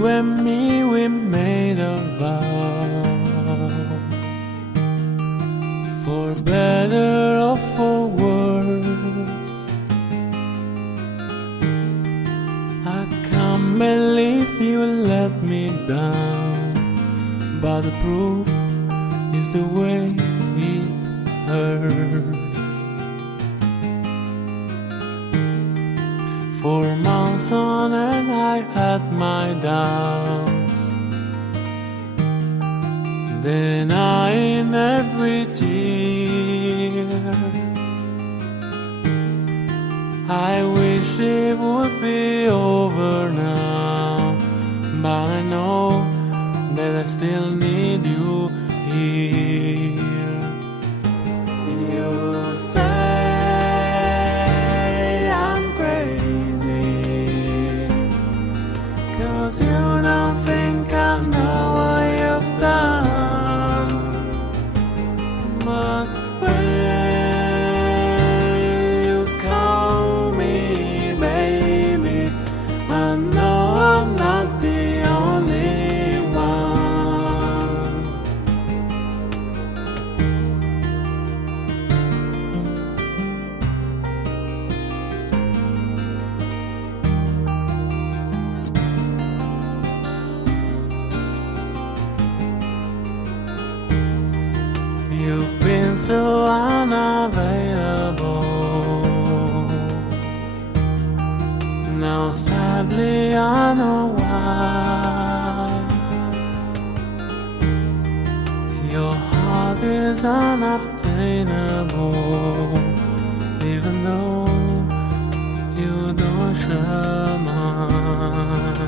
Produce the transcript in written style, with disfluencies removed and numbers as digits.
You and me, we made a vow. For better or for worse, I can't believe you let me down, but the proof is the way it hurts. For months on end I had my doubts, denying every tear. I wish it would be over now, but I know that I still need you here. You say I'm crazy, 'cause you don't think I know what you've done. But when you call me baby, I know I'm not the only one. You've been so unavailable. Now sadly I know why. Your heart is unobtainable, even though you don't share mine.